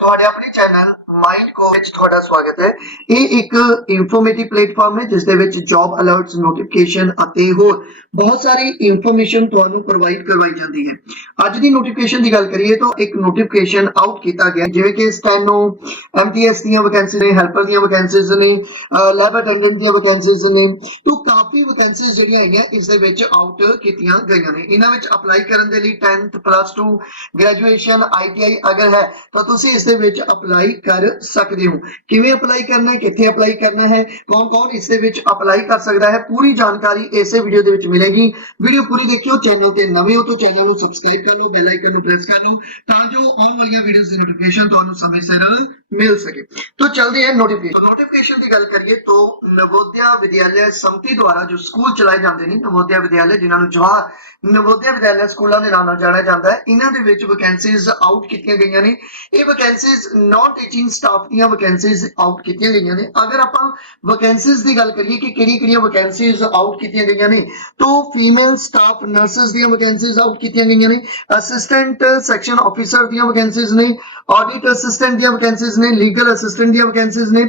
ਤੁਹਾਡੇ ਆਪਣੇ channel mind ਕੋ ਵਿੱਚ ਤੁਹਾਡਾ ਸਵਾਗਤ ਹੈ। ਇਹ ਇੱਕ ਇਨਫੋਰਮੇਟਿਵ ਪਲੇਟਫਾਰਮ ਹੈ ਜਿਸ ਦੇ ਵਿੱਚ ਜੌਬ ਅਲਰਟਸ ਨੋਟੀਫਿਕੇਸ਼ਨ ਅਤੇ ਹੋਰ ਬਹੁਤ ਸਾਰੀ ਇਨਫੋਰਮੇਸ਼ਨ ਤੁਹਾਨੂੰ ਪ੍ਰੋਵਾਈਡ ਕਰਵਾਈ ਜਾਂਦੀ ਹੈ। ਅੱਜ ਦੀ ਨੋਟੀਫਿਕੇਸ਼ਨ ਦੀ ਗੱਲ ਕਰੀਏ ਤਾਂ ਇੱਕ ਨੋਟੀਫਿਕੇਸ਼ਨ ਆਊਟ ਕੀਤਾ ਗਿਆ ਜਿਵੇਂ ਕਿ ਸਟੈਨੋ ਐਮਟੀਐਸ ਦੀਆਂ ਵੈਕੈਂਸੀ ਨੇ ਹੈਲਪਰ ਦੀਆਂ ਵੈਕੈਂਸੀਜ਼ ਨੇ ਲੈਬ ਅਟੈਂਡੈਂਟ ਦੀਆਂ ਵੈਕੈਂਸੀਜ਼ ਨੇ, ਤੋਂ ਕਾਫੀ ਵੈਕੈਂਸੀਜ਼ ਜਿਹੜੀਆਂ ਹੈਗੀਆਂ ਇਸ ਦੇ ਵਿੱਚ ਆਊਟ ਕੀਤੀਆਂ ਗਈਆਂ ਨੇ। ਇਹਨਾਂ ਵਿੱਚ ਅਪਲਾਈ ਕਰਨ ਦੇ ਲਈ 10th ਪਲੱਸ 2 ਗ੍ਰੈਜੂਏਸ਼ਨ ਆਈਟੀਆਈ ਅਗਰ ਹੈ, ਤਾਂ ਤੁਸੀਂ ਇਸ ਦੇ ਵਿੱਚ ਅਪਲਾਈ ਕਰ ਸਕਦੇ ਹੋ। ਕਿਵੇਂ ਅਪਲਾਈ ਕਰਨਾ ਹੈ, ਕਿੱਥੇ ਅਪਲਾਈ ਕਰਨਾ ਹੈ ਕੌਣ ਕੌਣ ਇਸ ਦੇ ਵਿੱਚ ਅਪਲਾਈ ਕਰ ਸਕਦਾ ਹੈ, ਪੂਰੀ ਜਾਣਕਾਰੀ ਇਸੇ ਵੀਡੀਓ ਦੇ ਵਿੱਚ ਮਿਲੇਗੀ। ਵੀਡੀਓ ਪੂਰੀ ਦੇਖਿਓ ਚੈਨਲ ਤੇ ਨਵੇਂ ਹੋ ਤਾਂ ਚੈਨਲ ਨੂੰ ਸਬਸਕ੍ਰਾਈਬ ਕਰ ਲਓ ਬੈਲ ਆਈਕਨ ਨੂੰ ਪ੍ਰੈਸ ਕਰ ਲਓ, ਤਾਂ ਜੋ ਆਉਣ ਵਾਲੀਆਂ ਵੀਡੀਓਜ਼ ਦੀ ਨੋਟੀਫਿਕੇਸ਼ਨ ਤੁਹਾਨੂੰ ਸਮੇਂ ਸਿਰ मिल सके। तो चलते हैं नोटिफिकेशन नोटिफिकेशन की गल करिए तो नवोदया विद्यालय समिति द्वारा जो स्कूल चलाए जाते हैं, नवोदया विद्यालय जिन्होंने जवाहर नवोदया विद्यालय स्कूलों के नाम जाना जाता है इन्होंने वैकेंसी आउट की गई ने यह vacancy non teaching staff vacancy out की गई ने अगर आप वैकेंसी की गल करिए कि वैकेंसी आउट की गई ने तो female staff nurses vacancy out की गई ने असिटेंट सैक्शन ऑफिसर दैकेंसी ने ऑडिट असिटेंट दैकेंसी ਨੇ ਲੀਗਲ ਅਸਿਸਟੈਂਟ ਦੀਆਂ ਵੈਕੈਂਸੀਜ਼ ਨੇ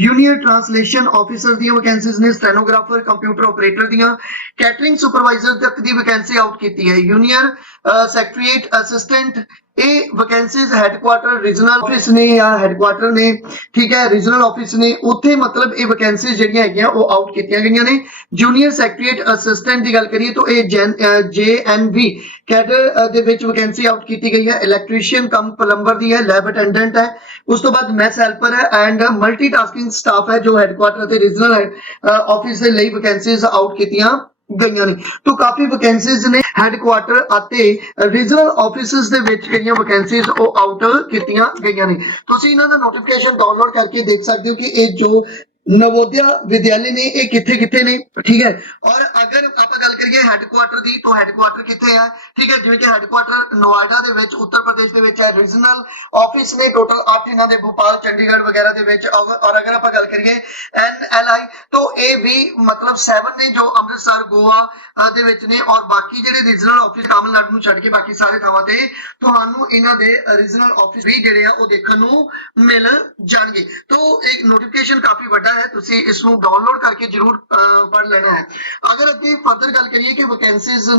ਜੂਨੀਅਰ ਟ੍ਰਾਂਸਲੇਸ਼ਨ ਆਫੀਸਰ ਦੀਆਂ ਵੈਕੈਂਸੀਜ਼ ਨੇ ਸਟੈਨੋਗ੍ਰਾਫਰ ਕੰਪਿਊਟਰ ਆਪਰੇਟਰ ਦੀਆਂ ਕੈਟਰਿੰਗ ਸੁਪਰਵਾਈਜ਼ਰ ਤੱਕ ਦੀ ਵੈਕੈਂਸੀ ਆਊਟ ਕੀਤੀ ਹੈ। ਜੂਨੀਅਰ ਸੈਕਟਰੀਏਟ ਅਸਿਸਟੈਂਟ ਇਹ ਵੈਕੈਂਸੀਜ਼ ਹੈੱਡਕੁਆਟਰ ਰੀਜਨਲ ਆਫਿਸ ਨੇ ਜਾਂ ਹੈੱਡਕੁਆਟਰ ਨੇ, ਠੀਕ ਹੈ ਰੀਜਨਲ ਆਫਿਸ ਨੇ, ਉੱਥੇ ਮਤਲਬ ਇਹ ਵੈਕੈਂਸੀਜ਼ ਜਿਹੜੀਆਂ ਹੈਗੀਆਂ, ਉਹ ਆਊਟ ਕੀਤੀਆਂ ਗਈਆਂ ਨੇ। ਜੂਨੀਅਰ ਸੈਕਟਰੀਏਟ ਅਸਿਸਟੈਂਟ ਦੀ ਗੱਲ ਕਰੀਏ ਤਾਂ ਇਹ ਜੇ ਐਨ ਵੀ ਕੈਡਰ ਦੇ ਵਿੱਚ ਵੈਕੈਂਸੀ ਆਊਟ ਕੀਤੀ ਗਈ ਹੈ। ਇਲੈਕਟ੍ਰੀਸ਼ੀਅਨ ਕਮ ਪਲੰਬਰ ਦੀ ਹੈ ਲੈਬ ਅਟੈਂਡੈਂਟ ਹੈ। ਉਸ ਤੋਂ ਬਾਅਦ ਮੈਸ ਹੈਲਪਰ ਹੈ ਐਂਡ ਮਲਟੀਟਾਸਕਿੰਗ ਸਟਾਫ ਹੈ ਜੋ ਹੈੱਡਕੁਆਟਰ ਅਤੇ ਰੀਜਨਲ ਆਫਿਸ ਦੇ ਲਈ ਵੈਕੈਂਸੀਜ਼ ਆਊਟ ਕੀਤੀਆਂ। ਗਈਆਂ ਨੇ। ਤੋਂ ਕਾਫੀ ਵੈਕੈਂਸੀਜ਼ ਨੇ ਹੈੱਡਕੁਆਟਰ ਅਤੇ ਰੀਜਨਲ ਆਫਿਸਿਸ ਦੇ ਵਿੱਚ ਜਿਹੜੀਆਂ ਵੈਕੈਂਸੀਜ਼ ਉਹ ਆਊਟ ਕੀਤੀਆਂ ਗਈਆਂ ਨੇ। ਤੁਸੀਂ ਇਹਨਾਂ ਦਾ ਨੋਟੀਫਿਕੇਸ਼ਨ ਡਾਊਨਲੋਡ ਕਰਕੇ ਦੇਖ ਸਕਦੇ ਹੋ ਕਿ ਇਹ ਜੋ ਨਵੋਦਿਆ ਵਿਦਿਆਲੇ ਨੇ ਇਹ ਕਿੱਥੇ ਕਿੱਥੇ ਨੇ? ਠੀਕ ਹੈ। ਔਰ ਅਗਰ ਆਪਾਂ ਗੱਲ ਕਰੀਏ ਹੈੱਡਕੁਆਟਰ ਦੀ, ਤਾਂ ਹੈੱਡਕੁਆਟਰ ਕਿੱਥੇ ਹੈ ਠੀਕ ਹੈ, ਜਿਵੇਂ ਕਿ ਹੈੱਡਕੁਆਟਰ ਨੋਇਡਾ ਦੇ ਵਿੱਚ, ਉੱਤਰ ਪ੍ਰਦੇਸ਼ ਦੇ ਵਿੱਚ ਹੈ। ਰੀਜਨਲ ਆਫਿਸ ਨੇ ਟੋਟਲ 8 ਇਹਨਾਂ ਦੇ, ਭੋਪਾਲ, ਚੰਡੀਗੜ੍ਹ ਵਗੈਰਾ ਦੇ ਵਿੱਚ। ਔਰ ਅਗਰ ਆਪਾਂ ਗੱਲ ਕਰੀਏ ਐਨ ਐਲ ਆਈ, ਤਾਂ ਇਹ ਵੀ ਮਤਲਬ 7 ਨੇ ਜੋ ਅੰਮ੍ਰਿਤਸਰ, ਗੋਆ ਦੇ ਵਿੱਚ ਨੇ। ਔਰ ਬਾਕੀ ਜਿਹੜੇ ਰੀਜਨਲ ਆਫਿਸ ਤਾਮਿਲਨਾਡੂ ਨੂੰ ਛੱਡ ਕੇ ਬਾਕੀ ਸਾਰੇ ਥਾਵਾਂ ਤੇ ਤੁਹਾਨੂੰ ਇਹਨਾਂ ਦੇ ਰੀਜਨਲ ਆਫਿਸ ਵੀ ਜਿਹੜੇ ਆ, ਉਹ ਦੇਖਣ ਨੂੰ ਮਿਲ ਜਾਣਗੇ। ਤਾਂ ਇਹ ਨੋਟੀਫਿਕੇਸ਼ਨ ਕਾਫੀ ਵੱਡਾ ਹੈ ਤੁਸੀਂ ਇਸ ਨੂੰ ਡਾਊਨਲੋਡ ਕਰਕੇ ਜਰੂਰ ਪੜ੍ਹ ਲੈਣਾ ਹੈ ਅਗਰ ਅੱਗੇ ਫਰਦਰ ਗੱਲ ਕਰੀਏ ਕਿ ਵੈਕੈਂਸੀਜ਼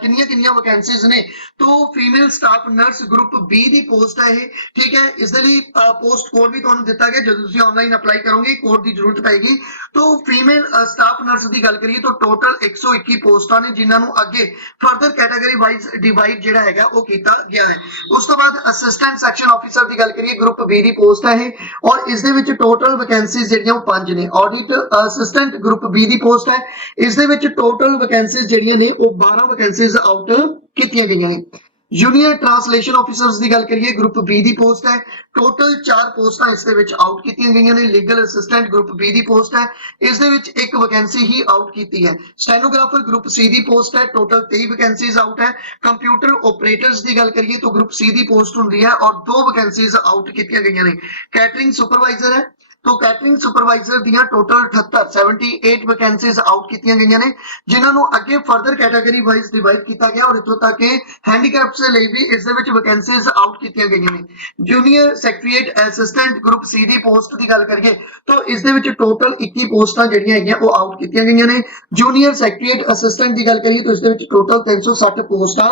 ਕਿੰਨੀਆਂ ਕਿੰਨੀਆਂ ਵੈਕੈਂਸੀਜ਼ ਨੇ ਤਾਂ female staff nurse group B ਦੀ ਪੋਸਟ ਹੈ ਇਹ ਠੀਕ ਹੈ ਇਸ ਦੇ ਲਈ ਪੋਸਟ ਕੋਡ ਵੀ ਤੁਹਾਨੂੰ ਦਿੱਤਾ ਗਿਆ ਜਦੋਂ ਤੁਸੀਂ ਆਨਲਾਈਨ ਅਪਲਾਈ ਕਰੋਗੇ ਕੋਡ ਦੀ ਜ਼ਰੂਰਤ ਪਏਗੀ ਤਾਂ ਫੀਮੇਲ ਸਟਾਫ ਨਰਸ ਦੀ ਗੱਲ ਕਰੀਏ ਤਾਂ ਟੋਟਲ 121 ਪੋਸਟਾਂ ਨੇ ਜਿਨ੍ਹਾਂ ਨੂੰ ਅੱਗੇ ਫਰਦਰ ਕੈਟਾਗਰੀ ਵਾਈਜ਼ ਡਿਵਾਈਡ ਜਿਹੜਾ ਹੈਗਾ ਉਹ ਕੀਤਾ ਗਿਆ ਹੈ ਉਸ ਤੋਂ ਬਾਅਦ ਅਸਿਸਟੈਂਟ ਸੈਕਸ਼ਨ ਆਫੀਸਰ ਦੀ ਗੱਲ ਕਰੀਏ ਗਰੁੱਪ ਬੀ ਦੀ ਪੋਸਟ ਹੈ ਇਹ ਔਰ ਇਸ ਦੇ ਵਿੱਚ ਟੋਟਲ ਵੈਕੈਂਸੀਜ਼ ਜਿਹੜੀਆਂ ਉਹ ਪੰਜ ਨੇ ਆਡਿਟ ਅਸਿਸਟੈਂਟ ਗਰੁੱਪ ਬੀ ਦੀ ਪੋਸਟ ਹੈ। ਇਸ ਦੇ ਵਿੱਚ ਟੋਟਲ ਵੈਕੈਂਸੀਜ਼ ਜਿਹੜੀਆਂ ਨੇ, ਉਹ 12 ਵੈਕੈਂਸੀਜ਼ ਆਊਟ ਕੀਤੀਆਂ ਗਈਆਂ ਨੇ। ਜੂਨੀਅਰ ਟ੍ਰਾਂਸਲੇਸ਼ਨ ਆਫੀਸਰਸ ਦੀ ਗੱਲ ਕਰੀਏ ਗਰੁੱਪ ਬੀ ਦੀ ਪੋਸਟ ਹੈ। ਟੋਟਲ 4 ਪੋਸਟਾਂ ਇਸ ਦੇ ਵਿੱਚ ਆਊਟ ਕੀਤੀਆਂ ਗਈਆਂ ਨੇ। ਲੀਗਲ ਅਸਿਸਟੈਂਟ ਗਰੁੱਪ ਬੀ ਦੀ ਪੋਸਟ ਹੈ। ਇਸ ਦੇ ਵਿੱਚ ਇੱਕ ਵੈਕੈਂਸੀ ਹੀ ਆਊਟ ਕੀਤੀ ਹੈ। ਸਟੈਨੋਗ੍ਰਾਫਰ ਗਰੁੱਪ ਸੀ ਦੀ ਪੋਸਟ ਹੈ। ਟੋਟਲ 23 ਵੈਕੈਂਸੀਜ਼ ਆਊਟ ਹੈ। ਕੰਪਿਊਟਰ ਆਪਰੇਟਰਸ ਦੀ ਗੱਲ ਕਰੀਏ ਤਾਂ ਗਰੁੱਪ ਸੀ ਦੀ ਪੋਸਟ ਹੁੰਦੀ ਹੈ ਔਰ ਦੋ ਵੈਕੈਂਸੀਜ਼ ਆਊਟ ਕੀਤੀਆਂ ਗਈਆਂ ਨੇ। ਕੈਟਰਿੰਗ ਸੁਪਰਵਾਈਜ਼ਰ ਹੈ। ਤੋਂ ਕੈਟਰਿੰਗ ਸੁਪਰਵਾਈਜ਼ਰ ਦੀਆਂ ਟੋਟਲ 78 78 ਵੈਕੈਂਸੀਜ਼ ਆਊਟ ਕੀਤੀਆਂ ਗਈਆਂ ਨੇ, ਜਿਨ੍ਹਾਂ ਨੂੰ ਅੱਗੇ ਫਰਦਰ ਕੈਟਾਗਰੀ ਵਾਈਜ਼ ਡਿਵਾਈਡ ਕੀਤਾ ਗਿਆ ਔਰ ਇਥੋਂ ਤੱਕ ਕਿ ਹੈਂਡੀਕੈਪਸ ਦੇ ਲਈ ਵੀ ਇਸ ਦੇ ਵਿੱਚ ਵੈਕੈਂਸੀਜ਼ ਆਊਟ ਕੀਤੀਆਂ ਗਈਆਂ ਨੇ। Junior secretariat assistant group C ਦੀ ਪੋਸਟ ਦੀ ਗੱਲ ਕਰੀਏ ਤਾਂ ਇਸ ਦੇ ਵਿੱਚ ਟੋਟਲ 21 ਪੋਸਟਾਂ ਜਿਹੜੀਆਂ ਹੈਗੀਆਂ ਉਹ ਆਊਟ ਕੀਤੀਆਂ ਗਈਆਂ ਨੇ। ਜੂਨੀਅਰ ਸੈਕਟਰੀਏਟ ਅਸਿਸਟੈਂਟ ਦੀ ਗੱਲ ਕਰੀਏ ਤਾਂ ਇਸ ਦੇ ਵਿੱਚ ਟੋਟਲ 360 ਪੋਸਟਾਂ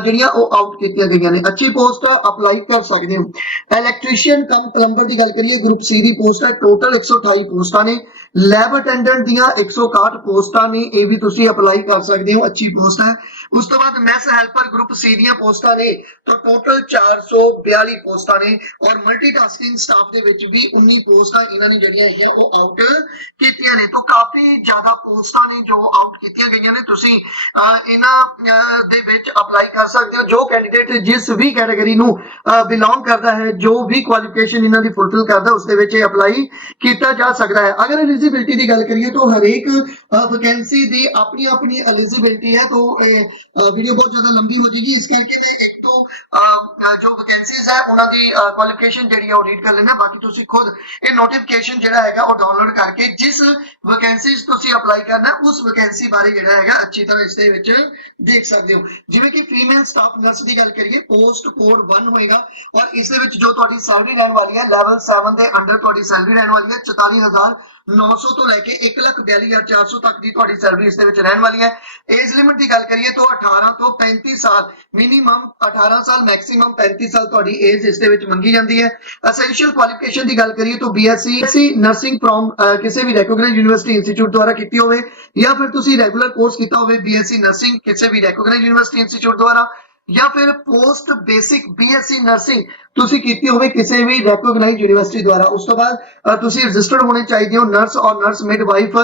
ਜਿਹੜੀਆਂ ਉਹ ਆਊਟ ਕੀਤੀਆਂ ਗਈਆਂ ਨੇ। ਅੱਛੀ ਪੋਸਟ ਅਪਲਾਈ ਕਰ ਸਕਦੇ ਹੋ। ਇਲੈਕਟ੍ਰੀਸ਼ੀਅਨ ਕਮ ਪਲੰਬਰ ਦੀ ਗੱਲ ਕਰੀਏ ਗਰੁੱਪ ਸੀ ਦੀ ਪੋਸਟ ਹੈ ਟੋਟਲ 128 ਪੋਸਟਾਂ ਨੇ। ਲੈਬ ਅਟੈਂਡੈਂਟ ਦੀਆਂ 161 ਪੋਸਟਾਂ ਨੇ, ਇਹ ਵੀ ਤੁਸੀਂ ਅਪਲਾਈ ਕਰ ਸਕਦੇ ਹੋ, ਅੱਛੀ ਪੋਸਟ ਹੈ। ਉਸ ਤੋਂ ਬਾਅਦ ਮੈਸ ਹੈਲਪਰ ਗਰੁੱਪ ਸੀ ਦੀਆਂ ਪੋਸਟਾਂ ਨੇ, ਤਾਂ ਟੋਟਲ 442 ਪੋਸਟਾਂ ਨੇ। ਔਰ ਮਲਟੀਟਾਸਕਿੰਗ ਸਟਾਫ ਦੇ ਵਿੱਚ ਵੀ 19 ਪੋਸਟਾਂ ਇਹਨਾਂ ਨੇ ਜਿਹੜੀਆਂ ਹੈਗੀਆਂ, ਉਹ ਆਊਟ ਕੀਤੀਆਂ ਨੇ। ਤਾਂ ਕਾਫੀ ਜ਼ਿਆਦਾ ਪੋਸਟਾਂ ਨੇ ਜੋ ਆਊਟ ਕੀਤੀਆਂ ਗਈਆਂ ਨੇ। ਤੁਸੀਂ ਇਹਨਾਂ ਦੇ ਵਿੱਚ ਅਪਲਾਈ ਕਰ ਸਕਦੇ ਹੋ। ਜੋ ਕੈਂਡੀਡੇਟ ਜਿਸ ਵੀ ਕੈਟਾਗਰੀ ਨੂੰ ਬਿਲੋਂਗ ਕਰਦਾ ਹੈ, ਜੋ ਵੀ ਕੁਆਲੀਫਿਕੇਸ਼ਨ ਇਹਨਾਂ ਦੀ ਫੁਲਫਿਲ ਕਰਦਾ ਉਸ ਦੇ ਵਿੱਚ ਇਹ ਅਪਲਾਈ ਕੀਤਾ ਜਾ ਸਕਦਾ ਹੈ। ਅਗਰ ਐਲੀਜੀਬਿਲਟੀ ਦੀ ਗੱਲ ਕਰੀਏ ਤਾਂ ਹਰੇਕ ਵੈਕੈਂਸੀ ਦੀ ਆਪਣੀ ਆਪਣੀ ਐਲੀਜੀਬਿਲਟੀ ਹੈ। ਤਾਂ ਵੀਡੀਓ ਬਹੁਤ ਜ਼ਿਆਦਾ ਲੰਬੀ ਹੋ ਜਾਏਗੀ। ਇਸ ਕਰਕੇ ਮੈਂ ਤੋਂ ਜੋ ਵੈਕੈਂਸੀਜ਼ ਹੈ ਉਹਨਾਂ ਦੀ ਕੁਆਲੀਫਿਕੇਸ਼ਨ ਜਿਹੜੀ ਹੈ ਉਹ ਰੀਡ ਕਰ ਲੈਣਾ ਬਾਕੀ ਤੁਸੀਂ ਖੁਦ ਇਹ ਨੋਟੀਫਿਕੇਸ਼ਨ ਜਿਹੜਾ ਹੈਗਾ ਉਹ ਡਾਊਨਲੋਡ ਕਰਕੇ ਜਿਸ ਵੈਕੈਂਸੀਜ਼ ਤੁਸੀਂ ਅਪਲਾਈ ਕਰਨਾ, ਉਸ ਵੈਕੈਂਸੀ ਬਾਰੇ ਜਿਹੜਾ ਹੈਗਾ ਅੱਛੀ ਤਰ੍ਹਾਂ ਇਸ ਦੇ ਵਿੱਚ ਦੇਖ ਸਕਦੇ ਹੋ। ਜਿਵੇਂ ਕਿ ਫੀਮੇਲ ਸਟਾਫ ਨਰਸ ਦੀ ਗੱਲ ਕਰੀਏ ਪੋਸਟ ਕੋਡ 1 ਹੋਏਗਾ ਔਰ ਇਸ ਦੇ ਵਿੱਚ ਜੋ ਤੁਹਾਡੀ ਸੈਲਰੀ ਰਹਿਣ ਵਾਲੀ ਹੈ ਲੈਵਲ 7 ਦੇ ਅੰਡਰ ਤੁਹਾਡੀ ਸੈਲਰੀ ਰਹਿਣ ਵਾਲੀ ਹੈ 44900 ਤੋਂ ਲੈ ਕੇ 142400 ਤੱਕ ਦੀ ਤੁਹਾਡੀ ਸੈਲਰੀ ਇਸ ਦੇ ਵਿੱਚ ਰਹਿਣ ਵਾਲੀ ਹੈ। ਏਜ ਲਿਮਿਟ ਦੀ ਗੱਲ ਕਰੀਏ ਤਾਂ 18 ਤੋਂ 35 ਸਾਲ ਮਿਨੀਮਮ 18 ਸਾਲ ਮੈਕਸਿਮਮ 35 ਸਾਲ ਤੁਹਾਡੀ ਏਜ ਇਸ ਦੇ ਵਿੱਚ ਮੰਗੀ ਜਾਂਦੀ ਹੈ। ਅਸੈਂਸ਼ੀਅਲ ਕੁਆਲੀਫਿਕੇਸ਼ਨ ਦੀ ਗੱਲ ਕਰੀਏ ਤਾਂ ਬੀਐਸਸੀ ਸੀ ਨਰਸਿੰਗ ਫਰੋਮ ਕਿਸੇ ਵੀ ਰੈਕੋਗਨਾਈਜ਼ਡ ਯੂਨੀਵਰਸਿਟੀ ਇੰਸਟੀਚਿਊਟ ਦੁਆਰਾ ਕੀਤੀ ਹੋਵੇ ਜਾਂ ਫਿਰ ਤੁਸੀਂ ਰੈਗੂਲਰ ਕੋਰਸ ਕੀਤਾ ਹੋਵੇ ਬੀਐਸਸੀ ਨਰਸਿੰਗ ਕਿਸੇ ਵੀ ਰੈਕੋਗਨਾਈਜ਼ਡ ਯੂਨੀਵਰਸਿਟੀ ਇੰਸਟੀਚਿਊਟ ਦੁਆਰਾ। ਜਾਂ ਫਿਰ ਪੋਸਟ ਬੇਸਿਕ ਬੀਐਸਸੀ ਨਰਸਿੰਗ ਤੁਸੀਂ ਕੀਤੀ ਹੋਵੇ ਕਿਸੇ ਵੀ ਰੈਕੋਗਨਾਈਜ਼ਡ ਯੂਨੀਵਰਸਿਟੀ ਦੁਆਰਾ। ਉਸ ਤੋਂ ਬਾਅਦ ਤੁਸੀਂ ਰਜਿਸਟਰਡ ਹੋਣੇ ਚਾਹੀਦੇ ਹੋ ਨਰਸ ਔਰ ਨਰਸ ਮਿਡਵਾਈਫ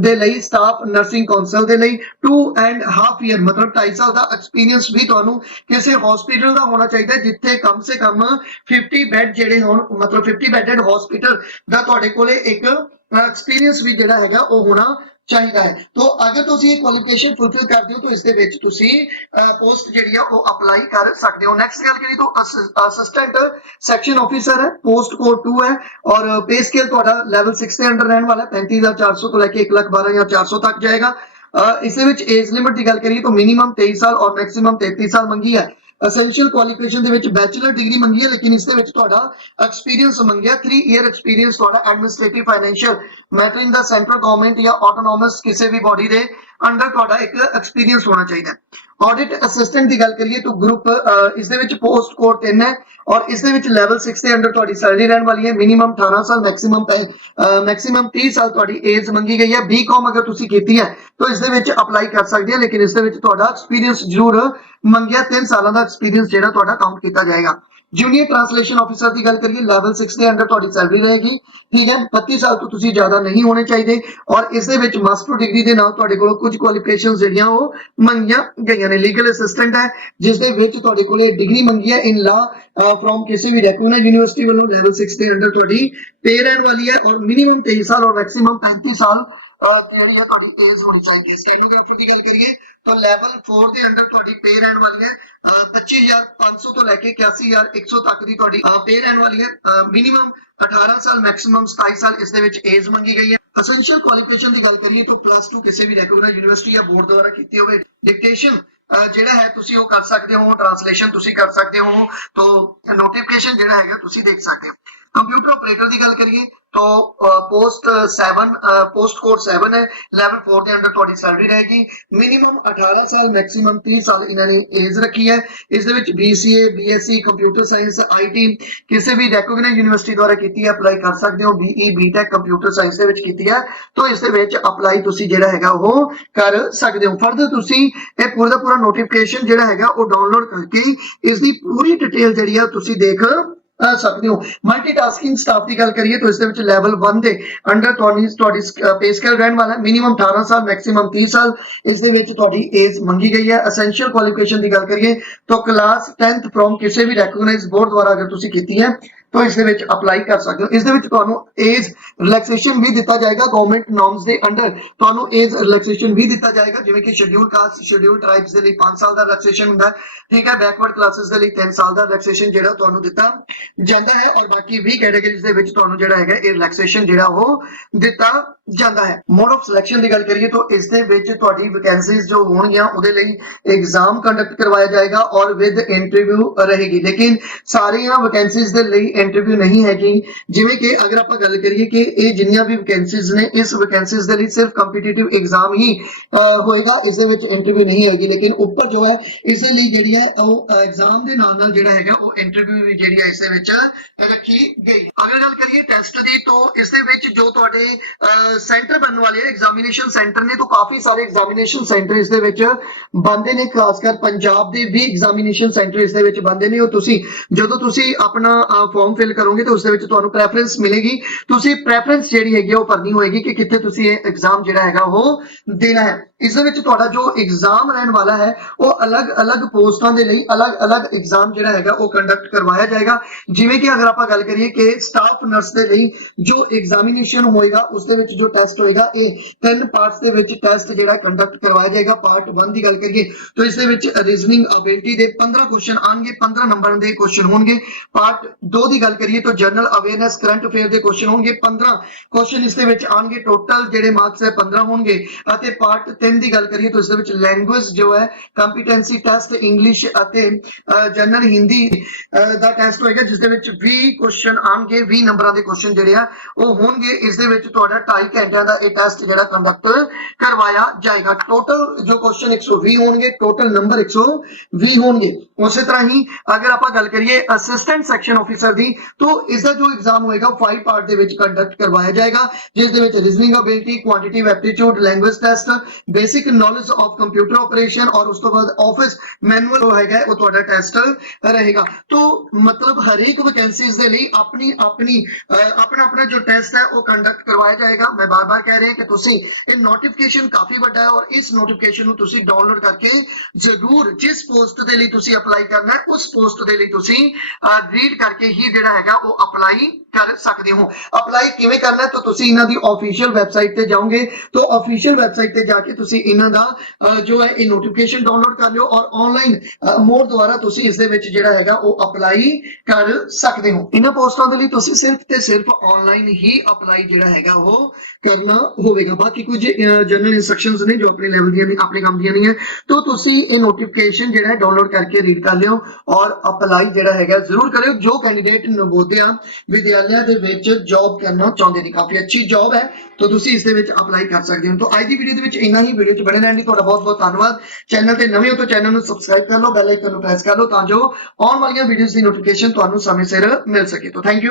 ਦੇ ਲਈ ਸਟਾਫ ਨਰਸਿੰਗ ਕਾਉਂਸਲ ਦੇ ਲਈ। 2 ਐਂਡ ਹਾਫ ਇਅਰ ਮਤਲਬ 2.5 ਸਾਲ ਦਾ ਐਕਸਪੀਰੀਅੰਸ ਵੀ ਤੁਹਾਨੂੰ ਕਿਸੇ ਹਸਪੀਟਲ ਦਾ ਹੋਣਾ ਚਾਹੀਦਾ ਜਿੱਥੇ ਕਮ ਸੇ ਕਮ 50 ਬੈੱਡ ਜਿਹੜੇ ਹੋਣ, ਮਤਲਬ 50 ਬੈੱਡਡ ਹਸਪੀਟਲ ਦਾ ਤੁਹਾਡੇ ਕੋਲੇ ਇੱਕ ਐਕਸਪੀਰੀਅੰਸ ਵੀ ਜਿਹੜਾ ਹੈਗਾ ਉਹ ਹੋਣਾ ਚਾਹੀਦਾ ਹੈ। ਤੋਂ ਅਗਰ ਤੁਸੀਂ ਇਹ ਕੁਆਲੀਫਿਕੇਸ਼ਨ ਫੁਲਫਿਲ ਕਰਦੇ ਹੋ, ਤਾਂ ਇਸ ਦੇ ਵਿੱਚ ਤੁਸੀਂ ਪੋਸਟ ਜਿਹੜੀ ਆ, ਉਹ ਅਪਲਾਈ ਕਰ ਸਕਦੇ ਹੋ। ਨੈਕਸਟ ਗੱਲ ਕਰੀ ਤਾਂ ਅਸਿਸਟੈਂਟ ਸੈਕਸ਼ਨ ਆਫੀਸਰ ਹੈ ਪੋਸਟ ਕੋਡ 2 ਹੈ, ਔਰ ਪੇ ਸਕੇਲ ਤੁਹਾਡਾ ਲੈਵਲ 6 ਦੇ ਅੰਡਰ ਰਹਿਣ ਵਾਲਾ ਹੈ 35400 ਤੋਂ ਲੈ ਕੇ 112400 ਤੱਕ ਜਾਏਗਾ। ਇਸੇ ਵਿੱਚ ਏਜ ਲਿਮਿਟ ਦੀ ਗੱਲ ਕਰੀਏ, ਤਾਂ ਮਿਨੀਮਮ 23 ਸਾਲ ਔਰ ਮੈਕਸਿਮਮ 33 ਸਾਲ ਮੰਗੀ ਹੈ। ਅਸੈਂਸ਼ੀਅਲ ਕੁਆਲੀਫਿਕੇਸ਼ਨ ਦੇ ਵਿੱਚ ਬੈਚਲਰ ਡਿਗਰੀ ਮੰਗੀ ਹੈ, ਲੇਕਿਨ ਇਸ ਦੇ ਵਿੱਚ ਤੁਹਾਡਾ ਐਕਸਪੀਰੀਅੰਸ ਮੰਗਿਆ 3 ਇਅਰ ਐਕਸਪੀਰੀਅੰਸ ਤੁਹਾਡਾ administrative financial matter in the centre government ਜਾਂ ਆਟੋਨੋਮਸ ਕਿਸੇ ਵੀ ਬਾਡੀ ਦੇ ਅੰਡਰ ਤੁਹਾਡਾ ਇੱਕ ਐਕਸਪੀਰੀਅੰਸ ਹੋਣਾ ਚਾਹੀਦਾ ਹੈ। ਆਡਿਟ ਅਸਿਸਟੈਂਟ ਦੀ ਗੱਲ ਕਰੀਏ ਤਾਂ ਗਰੁੱਪ ਇਸ ਦੇ ਵਿੱਚ ਪੋਸਟ ਕੋਡ 3 ਹੈ ਔਰ ਇਸ ਦੇ ਵਿੱਚ ਲੈਵਲ 6 ਦੇ ਅੰਡਰ ਤੁਹਾਡੀ ਸੈਲਰੀ ਰਹਿਣ ਵਾਲੀ ਹੈ। ਮਿਨੀਮਮ 18 ਸਾਲ ਮੈਕਸਿਮਮ ਮੈਕਸਿਮਮ 30 ਸਾਲ ਤੁਹਾਡੀ ਏਜ ਮੰਗੀ ਗਈ ਹੈ। ਬੀਕਾਮ ਅਗਰ ਤੁਸੀਂ ਕੀਤੀ ਹੈ ਤਾਂ ਇਸ ਦੇ ਵਿੱਚ ਅਪਲਾਈ ਕਰ ਸਕਦੇ ਹੋ, ਲੇਕਿਨ ਇਸ ਦੇ ਵਿੱਚ ਤੁਹਾਡਾ ਐਕਸਪੀਰੀਅੰਸ ਜ਼ਰੂਰ ਮੰਗਿਆ। 3 ਸਾਲਾਂ ਦਾ ਐਕਸਪੀਰੀਅੰਸ ਜਿਹੜਾ ਤੁਹਾਡਾ ਕਾਊਂਟ ਕੀਤਾ ਜਾਏਗਾ। ਜੂਨੀਅਰ ਟ੍ਰਾਂਸਲੇਸ਼ਨ ਆਫੀਸਰ ਦੀ ਗੱਲ ਕਰੀਏ ਲੈਵਲ 6 ਦੇ ਅੰਡਰ ਤੁਹਾਡੀ ਸੈਲਰੀ ਰਹੇਗੀ। ਠੀਕ ਹੈ 32 ਸਾਲ ਤੋਂ ਤੁਸੀਂ ਜ਼ਿਆਦਾ ਨਹੀਂ ਹੋਣੇ ਚਾਹੀਦੇ ਔਰ ਇਸ ਦੇ ਵਿੱਚ ਮਾਸਟਰ ਡਿਗਰੀ ਦੇ ਨਾਲ ਤੁਹਾਡੇ ਕੋਲ ਕੁਝ ਕੁਆਲੀਫਿਕੇਸ਼ਨਸ ਜਿਹੜੀਆਂ ਉਹ ਮੰਗੀਆਂ ਗਈਆਂ ਨੇ। ਲੀਗਲ ਅਸਿਸਟੈਂਟ ਹੈ, ਜਿਸ ਦੇ ਵਿੱਚ ਤੁਹਾਡੇ ਕੋਲ ਡਿਗਰੀ ਮੰਗੀ ਹੈ ਇਨ ਲਾ ਫਰੋਮ ਕਿਸੇ ਵੀ ਰੈਕਗਨਾਈਜ਼ਡ ਯੂਨੀਵਰਸਿਟੀ ਵੱਲੋਂ ਲੈਵਲ 6 ਦੇ ਅੰਡਰ ਤੁਹਾਡੀ ਪੇ ਰਹਿਣ ਵਾਲੀ ਹੈ ਔਰ ਮਿਨੀਮਮ 23 ਸਾਲ ਔਰ ਮੈਕਸਿਮਮ 35 ਸਾਲ ਜਿਹੜੀ ਹੈ, ਤੁਹਾਡੀ ਏਜ ਹੋਣੀ ਚਾਹੀਦੀ। ਹੈ ਦੀ ਗੱਲ ਕਰੀਏ, ਤਾਂ ਲੈਵਲ 4 ਦੇ ਅੰਡਰ ਤੁਹਾਡੀ ਪੇ ਰਹਿਣ ਵਾਲੀ ਹੈ 25500 ਤੋਂ ਲੈ ਕੇ 81100 ਤੱਕ ਦੀ ਤੁਹਾਡੀ ਪੇ ਰਹਿਣ ਵਾਲੀ ਹੈ। ਮਿਨੀਮਮ 18 ਸਾਲ ਮੈਕਸਿਮਮ 27 ਸਾਲ ਇਸ ਦੇ ਵਿੱਚ ਏਜ ਮੰਗੀ ਗਈ ਹੈ। ਅਸੈਂਸ਼ੀਅਲ ਕੁਆਲੀਫਿਕੇਸ਼ਨ ਦੀ ਗੱਲ ਕਰੀਏ ਤਾਂ ਪਲੱਸ 2 ਕਿਸੇ ਵੀ ਰੈਕਗਨਾਈਜ਼ਡ ਯੂਨੀਵਰਸਿਟੀ ਜਾਂ ਬੋਰਡ ਦੁਆਰਾ ਕੀਤੀ ਹੋਵੇ। ਡਿਕਟੇਸ਼ਨ ਜਿਹੜਾ ਹੈ, ਤੁਸੀਂ ਉਹ ਕਰ ਸਕਦੇ ਹੋ। ਟ੍ਰਾਂਸਲੇਸ਼ਨ ਤੁਸੀਂ ਕਰ ਸਕਦੇ ਹੋ। ਤਾਂ ਨੋਟੀਫਿਕੇਸ਼ਨ ਜਿਹੜਾ ਹੈਗਾ, ਤੁਸੀਂ ਦੇਖ ਸਕਦੇ ਹੋ। ਕੰਪਿਊਟਰ ਆਪਰੇਟਰ ਦੀ ਗੱਲ ਕਰੀਏ ਤਾਂ ਪੋਸਟ 7 ਪੋਸਟ ਕੋਡ 7 ਹੈ ਲੈਵਲ 4 ਦੇ ਅੰਡਰ ਤੁਹਾਡੀ ਸੈਲਰੀ ਰਹੇਗੀ ਮਿਨੀਮਮ 18 ਸਾਲ ਮੈਕਸਿਮਮ 30 ਸਾਲ ਇਹਨਾਂ ਨੇ ਏਜ ਰੱਖੀ ਹੈ ਇਸ ਦੇ ਵਿੱਚ BCA BSc computer science IT ਕਿਸੇ ਵੀ ਰੈਕਗਨਾਈਜ਼ਡ ਯੂਨੀਵਰਸਿਟੀ ਦੁਆਰਾ ਕੀਤੀ ਹੈ ਅਪਲਾਈ ਕਰ ਸਕਦੇ ਹੋ BE BTech ਕੰਪਿਊਟਰ ਸਾਇੰਸ ਦੇ ਵਿੱਚ ਕੀਤੀ ਹੈ ਤਾਂ ਇਸ ਦੇ ਵਿੱਚ ਅਪਲਾਈ ਤੁਸੀਂ ਜਿਹੜਾ ਹੈਗਾ ਉਹ ਕਰ ਸਕਦੇ ਹੋ ਫਰਦਰ ਤੁਸੀਂ ਇਹ ਪੂਰਾ ਦਾ ਪੂਰਾ ਨੋਟੀਫਿਕੇਸ਼ਨ ਜਿਹੜਾ ਹੈਗਾ ਉਹ ਡਾਊਨਲੋਡ ਕਰਕੇ ਇਸ ਦੀ ਪੂਰੀ ਡਿਟੇਲ ਜਿਹੜੀ ਆ ਤੁਸੀਂ ਦੇਖ ਸਕਦੇ ਹੋ। ਮਲਟੀਟਾਸਕਿੰਗ ਸਟਾਫ ਦੀ ਗੱਲ ਕਰੀਏ ਤਾਂ ਇਸ ਦੇ ਵਿੱਚ ਲੈਵਲ 1 ਦੇ ਅੰਡਰ ਤੁਹਾਡੀ ਤੁਹਾਡੀ ਪੇ ਸਕੇਲ ਰਹਿਣ ਵਾਲਾ ਮਿਨੀਮਮ 18 ਸਾਲ ਮੈਕਸਿਮਮ 30 ਸਾਲ। ਇਸ ਦੇ ਵਿੱਚ ਤੁਹਾਡੀ ਏਜ ਮੰਗੀ ਗਈ ਹੈ। ਅਸੈਂਸ਼ੀਅਲ ਕੁਆਲੀਫਿਕੇਸ਼ਨ ਦੀ ਗੱਲ ਕਰੀਏ ਤਾਂ ਕਲਾਸ 10th ਫਰੋਮ ਕਿਸੇ ਵੀ ਰੈਕਗਨਾਈਜ਼ਡ ਬੋਰਡ ਦੁਆਰਾ ਅਗਰ ਤੁਸੀਂ ਕੀਤੀ ਹੈ ਤਾਂ ਇਸ ਦੇ ਵਿੱਚ ਅਪਲਾਈ ਕਰ ਸਕਦੇ ਹੋ। ਇਸ ਦੇ ਵਿੱਚ ਤੁਹਾਨੂੰ ਏਜ ਰਿਲੈਕਸੇਸ਼ਨ ਵੀ ਦਿੱਤਾ ਜਾਏਗਾ ਗਵਰਨਮੈਂਟ ਨਾਰਮਸ ਦੇ ਅੰਡਰ ਤੁਹਾਨੂੰ ਏਜ ਰਿਲੈਕਸੇਸ਼ਨ ਵੀ ਦਿੱਤਾ ਜਾਏਗਾ, ਜਿਵੇਂ ਕਿ ਸ਼ੈਡਿਊਲ ਕਾਸਟ ਸ਼ਡਿਊਲ ਟ੍ਰਾਈਬਸ ਦੇ ਲਈ 5 ਸਾਲ ਦਾ ਰਿਲੈਕਸੇਸ਼ਨ ਹੁੰਦਾ ਠੀਕ ਹੈ ਬੈਕਵਰਡ ਕਲਾਸਿਸ ਦੇ ਲਈ 3 ਸਾਲ ਦਾ ਰਿਲੈਕਸੇਸ਼ਨ ਜਿਹੜਾ ਤੁਹਾਨੂੰ ਦਿੱਤਾ ਜਾਂਦਾ ਹੈ। ਔਰ ਬਾਕੀ 20 ਕੈਟਾਗਰੀਜ਼ ਦੇ ਵਿੱਚ ਤੁਹਾਨੂੰ ਜਿਹੜਾ ਹੈਗਾ ਇਹ ਰਿਲੈਕਸੇਸ਼ਨ ਜਿਹੜਾ ਉਹ ਦਿੱਤਾ ਜਾਂਦਾ ਹੈ। ਮੋਡ ਆਫ ਸਿਲੈਕਸ਼ਨ ਦੀ ਗੱਲ ਕਰੀਏ ਤਾਂ ਇਸ ਦੇ ਵਿੱਚ ਤੁਹਾਡੀ ਵੈਕੈਂਸੀਜ਼ ਜੋ ਹੋਣਗੀਆਂ ਉਹਦੇ ਲਈ ਐਗਜ਼ਾਮ ਕੰਡਕਟ ਕਰਵਾਇਆ ਜਾਏਗਾ ਔਰ ਵਿਦ ਇੰਟਰਵਿਊ ਰਹੇਗੀ। ਲੇਕਿਨ ਸਾਰੀਆਂ ਵੈਕੈਂਸੀਜ਼ ਦੇ ਲਈ ਇੰਟਰਵਿਊ ਨਹੀਂ ਹੈਗੀ। ਜਿਵੇਂ ਕਿ ਅਗਰ ਆਪਾਂ ਗੱਲ ਕਰੀਏ ਕਿ ਇਹ ਜਿੰਨੀਆਂ ਵੀ ਵੈਕੈਂਸੀਜ਼ ਨੇ ਇਸ ਵੈਕੈਂਸੀਜ਼ ਦੇ ਲਈ ਸਿਰਫ ਕੰਪੀਟੀਟਿਵ ਐਗਜ਼ਾਮ ਹੀ ਅਹ, ਹੋਏਗਾ। ਇਸ ਦੇ ਵਿੱਚ ਇੰਟਰਵਿਊ ਨਹੀਂ ਹੈਗੀ। ਲੇਕਿਨ ਉੱਪਰ ਜੋ ਹੈ ਇਸ ਦੇ ਲਈ ਜਿਹੜੀ ਹੈ ਉਹ ਐਗਜ਼ਾਮ ਦੇ ਨਾਲ ਨਾਲ ਜਿਹੜਾ ਹੈਗਾ ਉਹ ਇੰਟਰਵਿਊ ਵੀ ਜਿਹੜੀ ਹੈ ਇਸ ਦੇ ਵਿੱਚ ਰੱਖੀ ਗਈ। ਅਗਰ ਗੱਲ ਕਰੀਏ ਟੈਸਟ ਦੀ ਤਾਂ ਇਸ ਦੇ ਵਿੱਚ ਜੋ ਤੁਹਾਡੇ ਸੈਂਟਰ ਬਣਨ ਵਾਲੇ ਐਗਜ਼ਾਮੀਨੇਸ਼ਨ ਸੈਂਟਰ ਨੇ, ਤਾਂ ਕਾਫੀ ਸਾਰੇ ਐਗਜ਼ਾਮੀਨੇਸ਼ਨ ਸੈਂਟਰ ਇਸ ਦੇ ਵਿੱਚ ਬੰਦੇ ਨੇ। ਖਾਸ ਕਰ ਪੰਜਾਬ ਦੇ ਵੀ ਐਗਜ਼ਾਮੀਨੇਸ਼ਨ ਸੈਂਟਰ ਇਸ ਦੇ ਵਿੱਚ ਬੰਦੇ ਨੇ। ਉਹ ਤੁਸੀਂ, ਜਦੋਂ ਤੁਸੀਂ ਆਪਣਾ ਫਾਰਮ ਫਿਲ ਕਰੋਗੇ, ਤਾਂ ਉਸ ਦੇ ਵਿੱਚ ਤੁਹਾਨੂੰ ਪ੍ਰੈਫਰੈਂਸ ਮਿਲੇਗੀ। ਤੁਸੀਂ ਪ੍ਰੈਫਰੈਂਸ ਜਿਹੜੀ ਹੈਗੀ ਉਹ ਭਰਨੀ ਹੋਏਗੀ ਕਿ ਕਿੱਥੇ ਤੁਸੀਂ ਇਹ ਐਗਜ਼ਾਮ ਜਿਹੜਾ ਹੈਗਾ, ਉਹ ਦੇਣਾ ਹੈ। ਇਸ ਦੇ ਵਿੱਚ ਤੁਹਾਡਾ ਜੋ ਐਗਜ਼ਾਮ ਰਹਿਣ ਵਾਲਾ ਹੈ, ਉਹ ਅਲੱਗ-ਅਲੱਗ ਪੋਸਟਾਂ ਦੇ ਲਈ ਅਲੱਗ-ਅਲੱਗ ਐਗਜ਼ਾਮ ਜਿਹੜਾ ਹੈਗਾ, ਉਹ ਕੰਡਕਟ ਕਰਵਾਇਆ ਜਾਏਗਾ। ਜਿਵੇਂ ਕਿ ਅਗਰ ਆਪਾਂ ਗੱਲ ਕਰੀਏ ਕਿ ਸਟਾਫ ਨਰਸ ਦੇ ਲਈ ਜੋ ਐਗਜ਼ਾਮੀਨੇਸ਼ਨ ਹੋਏਗਾ, ਉਸ ਦੇ ਵਿੱਚ ਜੋ ਟੈਸਟ ਹੋਏਗਾ। ਇਹ ਤਿੰਨ ਪਾਰਟਸ ਦੇ ਵਿੱਚ ਟੈਸਟ ਜਿਹੜਾ ਕੰਡਕਟ ਕਰਵਾਇਆ ਜਾਏਗਾ। ਪਾਰਟ 1 ਦੀ ਗੱਲ ਕਰੀਏ ਤਾਂ ਇਸ ਦੇ ਵਿੱਚ ਰੀਜ਼ਨਿੰਗ ਅਬਿਲਿਟੀ ਦੇ 15 ਕੁਐਸਚਨ ਆਣਗੇ 15 ਨੰਬਰਾਂ ਦੇ ਕੁਐਸਚਨ ਹੋਣਗੇ। ਪਾਰਟ 2 ਦੀ ਗੱਲ ਕਰੀਏ ਤਾਂ ਜਨਰਲ ਅਵੇਅਰਨੈਸ ਕਰੰਟ ਅਫੇਅਰ ਦੇ ਕੁਐਸਚਨ ਹੋਣਗੇ 15 ਕੁਐਸਚਨ ਇਸ ਦੇ ਵਿੱਚ ਆਣਗੇ ਟੋਟਲ ਜਿਹੜੇ ਮਾਰਕਸ ਹੈ 15 ਹੋਣਗੇ। ਅਤੇ ਪਾਰਟ 3 ਦੀ ਗੱਲ ਕਰੀਏ ਤਾਂ ਇਸ ਦੇ ਵਿੱਚ ਲੈਂਗੁਏਜ ਜੋ ਹੈ ਕੰਪੀਟੈਂਸੀ ਟੈਸਟ ਇੰਗਲਿਸ਼ ਅਤੇ ਜਨਰਲ ਹਿੰਦੀ ਦਾ ਟੈਸਟ ਹੋਏਗਾ, ਜਿਸ ਦੇ ਵਿੱਚ 20 ਕੁਐਸਚਨ ਆਣਗੇ 20 ਨੰਬਰਾਂ ਦੇ ਕੁਐਸਚਨ ਜਿਹੜੇ ਆ, ਉਹ ਹੋਣਗੇ। ਇਸ ਦੇ ਵਿੱਚ ਤੁਹਾਡਾ 2.5 ਘੰਟਿਆਂ ਦਾ ਇਹ ਟੈਸਟ ਜਿਹੜਾ ਕੰਡਕਟ ਕਰਵਾਇਆ ਜਾਏਗਾ। ਟੋਟਲ ਜੋ ਕੁਐਸਚਨ 120 ਹੋਣਗੇ ਟੋਟਲ ਨੰਬਰ 120 ਹੋਣਗੇ। ਉਸੇ ਤਰ੍ਹਾਂ ਹੀ ਅਗਰ ਆਪਾਂ ਗੱਲ ਕਰੀਏ ਅਸਿਸਟੈਂਟ ਸੈਕਸ਼ਨ ਆਫੀਸਰ ਦੀ, ਤਾਂ ਇਸ ਦਾ ਜੋ ਐਗਜ਼ਾਮ ਹੋਏਗਾ 5 ਪਾਰਟ ਦੇ ਵਿੱਚ ਕੰਡਕਟ ਕਰਵਾਇਆ ਜਾਏਗਾ, ਜਿਸ ਦੇ ਵਿੱਚ reasoning ability quantitative aptitude language test basic knowledge of computer operation ਔਰ ਉਸ ਤੋਂ ਬਾਅਦ ਆਫਿਸ ਮੈਨੂਅਲ ਹੋਏਗਾ ਉਹ ਤੁਹਾਡਾ ਟੈਸਟ ਰਹੇਗਾ। ਤੋਂ ਮਤਲਬ ਹਰੇਕ ਵੈਕੈਂਸੀਜ਼ ਦੇ ਲਈ ਆਪਣੀ ਆਪਣੀ ਆਪਣਾ ਆਪਣਾ ਜੋ ਟੈਸਟ ਹੈ, ਉਹ ਕੰਡਕਟ ਕਰਵਾਇਆ ਜਾਏਗਾ। ਮੈਂ ਬਾਰ-ਬਾਰ ਕਹਿ ਰਿਹਾ ਕਿ ਤੁਸੀਂ ਇਹ ਨੋਟੀਫਿਕੇਸ਼ਨ ਕਾਫੀ ਵੱਡਾ ਹੈ ਔਰ ਇਸ ਨੋਟੀਫਿਕੇਸ਼ਨ ਨੂੰ ਤੁਸੀਂ ਡਾਊਨਲੋਡ ਕਰਕੇ ਜ਼ਰੂਰ ਜਿਸ ਪੋਸਟ ਦੇ ਲਈ ਤੁਸੀਂ ਅਪਲਾਈ ਕਰਨਾ ਹੈ, ਉਸ ਪੋਸਟ ਦੇ ਲਈ ਤੁਸੀਂ ਰੀਡ ਕਰਕੇ ਹੀ ਜਿਹੜਾ ਹੈਗਾ ਉਹ ਅਪਲਾਈ ਕਰ ਸਕਦੇ ਹੋ? ਅਪਲਾਈ ਕਿਵੇਂ ਕਰਨਾ ਤਾਂ ਤੁਸੀਂ ਇਹਨਾਂ ਦੀ ਅਫੀਸ਼ੀਅਲ ਵੈਬਸਾਈਟ ਤੇ ਜਾਓਗੇ। ਤਾਂ ਅਫੀਸ਼ੀਅਲ ਵੈਬਸਾਈਟ ਤੇ ਜਾ ਕੇ ਤੁਸੀਂ ਇਹਨਾਂ ਦਾ ਜੋ ਹੈ, ਇਹ ਨੋਟੀਫਿਕੇਸ਼ਨ ਡਾਊਨਲੋਡ ਕਰ ਲਿਓ ਔਰ ਆਨਲਾਈਨ ਮੋਡ ਦੁਆਰਾ ਤੁਸੀਂ ਇਸ ਦੇ ਵਿੱਚ ਜਿਹੜਾ ਹੈਗਾ ਉਹ ਅਪਲਾਈ ਕਰ ਸਕਦੇ ਹੋ। ਇਹਨਾਂ ਪੋਸਟਾਂ ਦੇ ਲਈ ਤੁਸੀਂ ਸਿਰਫ ਤੇ ਸਿਰਫ ਆਨਲਾਈਨ ਹੀ ਅਪਲਾਈ ਜਿਹੜਾ ਹੈਗਾ ਉਹ ਕਰਨਾ ਹੋਵੇਗਾ। ਬਾਕੀ ਕੁਝ ਜਨਰਲ ਇਨਸਟਰਕਸ਼ਨਸ ਨੇ ਜੋ ਆਪਣੇ ਲੈਵਲ ਦੀਆਂ ਨੇ, ਆਪਣੇ ਕੰਮ ਦੀਆਂ ਨਹੀਂ ਹੈ ਤਾਂ ਤੁਸੀਂ ਇਹ ਨੋਟੀਫਿਕੇਸ਼ਨ ਜਿਹੜਾ ਹੈ ਡਾਊਨਲੋਡ ਕਰਕੇ ਰੀਡ ਕਰ ਲਿਓ ਔਰ ਅਪਲਾਈ ਜਿਹੜਾ ਹੈਗਾ ਜ਼ਰੂਰ ਕਰਿਓ। ਜੋ ਕੈਂਡੀਡੇਟ ਨਵੋਦਿਆ ਵਿਦਿਆਲਿਆ ਦੇ ਵਿੱਚ ਜੌਬ ਕਰਨਾ ਚਾਹੁੰਦੇ ਨੇ ਕਾਫੀ ਅੱਛੀ ਜੌਬ ਹੈ। ਤਾਂ ਤੁਸੀਂ ਇਸ ਦੇ ਵਿੱਚ ਅਪਲਾਈ ਕਰ ਸਕਦੇ ਹੋ। ਤਾਂ ਅੱਜ ਦੀ ਵੀਡੀਓ ਦੇ ਵਿੱਚ ਇੰਨਾ ਹੀ। ਵੀਡੀਓ 'ਚ ਬਣੇ ਰਹਿਣ ਲਈ ਤੁਹਾਡਾ ਬਹੁਤ ਬਹੁਤ ਧੰਨਵਾਦ। ਚੈਨਲ ਤੇ ਨਵੇਂ ਹੋ ਤਾਂ ਚੈਨਲ ਨੂੰ ਸਬਸਕ੍ਰਾਈਬ ਕਰ ਲਓ ਬੈਲ ਆਈਕਨ ਨੂੰ ਪ੍ਰੈਸ ਕਰ ਲਓ ਤਾਂ ਜੋ ਆਉਣ ਵਾਲੀਆਂ ਵੀਡੀਓਜ਼ ਦੀ ਨੋਟੀਫਿਕੇਸ਼ਨ ਤੁਹਾਨੂੰ ਸਮੇਂ ਸਿਰ ਮਿਲ ਸਕੇ। ਤਾਂ ਥੈਂਕ ਯੂ